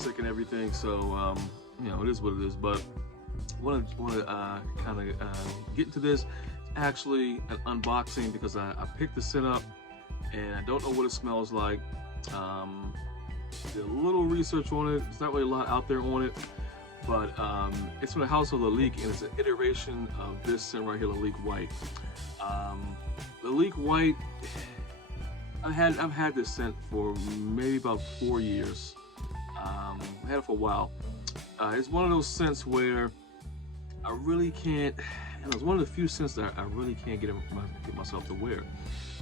sick and everything. So you know, it is what it is. But want to kind of get into this. It's actually an unboxing because I picked the scent up and I don't know what it smells like. Did a little research on it. There's not really a lot out there on it, but it's from the house of Lalique, and it's an iteration of this scent right here, Lalique White. Lalique White, I've had this scent for maybe about 4 years. I had it for a while. It's one of those scents where I really can't, and it's one of the few scents that I really can't get myself to wear.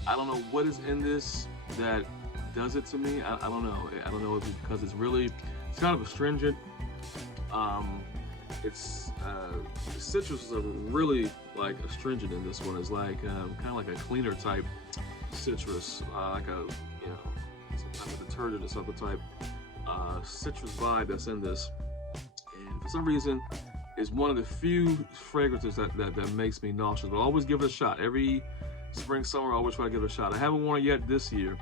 I don't know what is in this that does it to me. I don't know. I don't know if it's because it's kind of astringent. The citrus are really like astringent in this one. It's like kind of like a cleaner type citrus, like a, you know, some type of detergent or something type citrus vibe that's in this. And for some reason, it's one of the few fragrances that makes me nauseous. But I always give it a shot. Every spring, summer, I always try to give it a shot. I haven't worn it yet this year,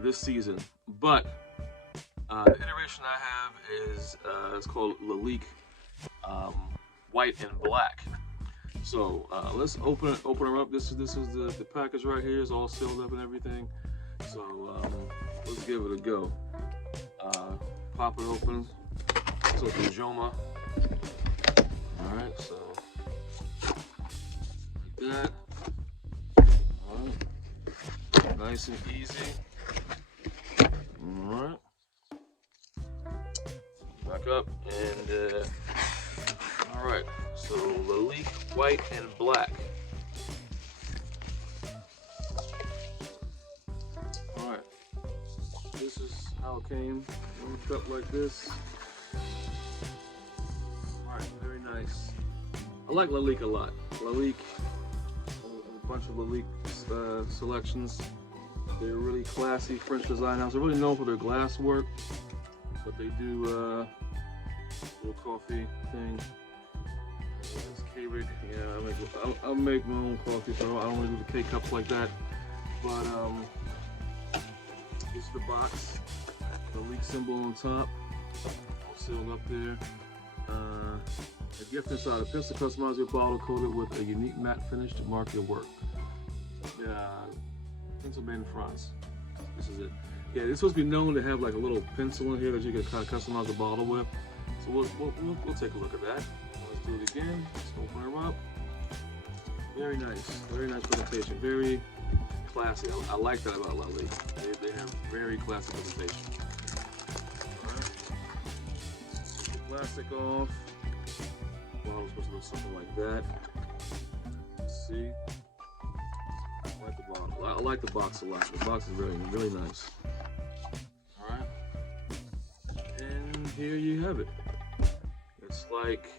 this season, but the iteration I have is it's called Lalique White and Black. So let's open her up. This is the package right here. It's all sealed up and everything. So let's give it a go. Pop it open. So it's a Joma. All right, so like that. All right, nice and easy. All right, back up and all right. So Lalique White and Black. All right, this is how it came. Wrapped up like this. All right, very nice. I like Lalique a lot. Lalique, a bunch of Lalique selections. They're really classy French design house. They're really known for their glass work, but they do a little coffee thing. It's K-Rig. Yeah, I'll make my own coffee, so I don't really do the K-cups like that. But this is the box. The Lalique symbol on top. All sealed up there. A gift inside. A pencil customize your bottle coated with a unique matte finish to mark your work. Yeah. Pencil made in France. This is it. Yeah, it's supposed to be known to have like a little pencil in here that you can kind of customize the bottle with. So we'll take a look at that. Let's do it again. Let's open her up. Very nice presentation. Very classy. I like that about Lalique. They have very classy presentation. All right. Take the plastic off. The bottle's supposed to look something like that. Let's see. I like the bottle. I like the box a lot. The box is really nice. All right, and here you have it. It's like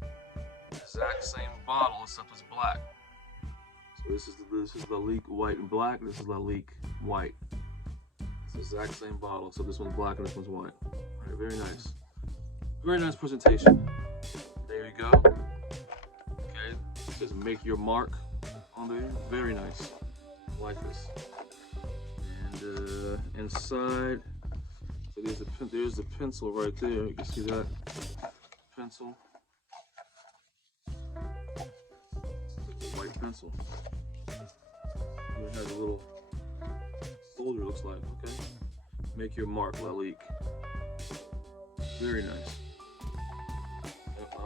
the exact same bottle except it's black. So this is Lalique White and Black. This is Lalique White. It's the exact same bottle. So this one's black and this one's white. All right, very nice. Very nice presentation. There you go. Okay, just make your mark on there. Very nice. I like this. And inside, so there's the pencil right there. You can see that pencil. It's a white pencil. It has a little folder, looks like. Okay. Make your mark, Lalique. Very nice.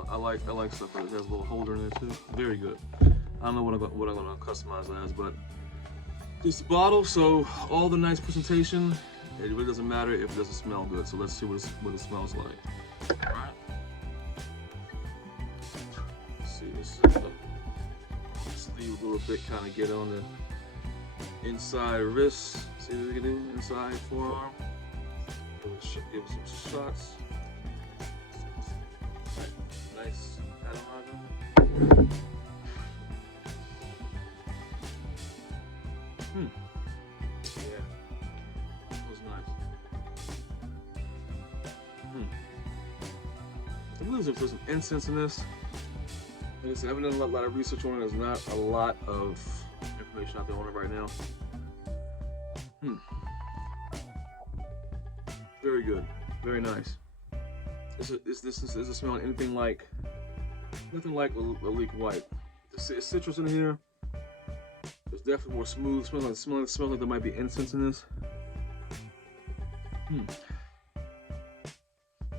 I like stuff like that. It has a little holder in there too. Very good. I don't know what I'm gonna customize it as, but this bottle. So all the nice presentation. It really doesn't matter if it doesn't smell good. So let's see what it smells like. All right. Let's see. This is the sleeve a little bit, kind of get on the inside wrist. See what we can do inside forearm. Give it some shots. Nice Adamaga. Yeah. That was nice. I believe there's some incense in this. Like I said, I haven't done a lot of research on it. There's not a lot of information out there on it right now. Very good. Very nice. This isn't smelling anything like, nothing like Lalique White. There's citrus in here. There's definitely more smooth. Smells like there might be incense in this.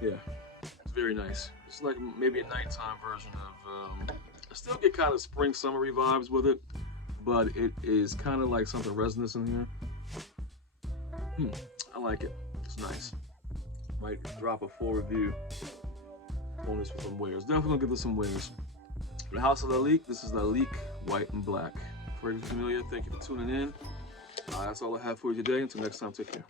Yeah, it's very nice. It's like maybe a nighttime version of. I still get kind of spring summery vibes with it, but it is kind of like something resinous in here. I like it. It's nice. Might drop a full review on this with some wares. Definitely gonna give this some wares. The House of Lalique. This is Lalique White and Black. Fragrance Familiar. Thank you for tuning in. That's all I have for you today. Until next time, take care.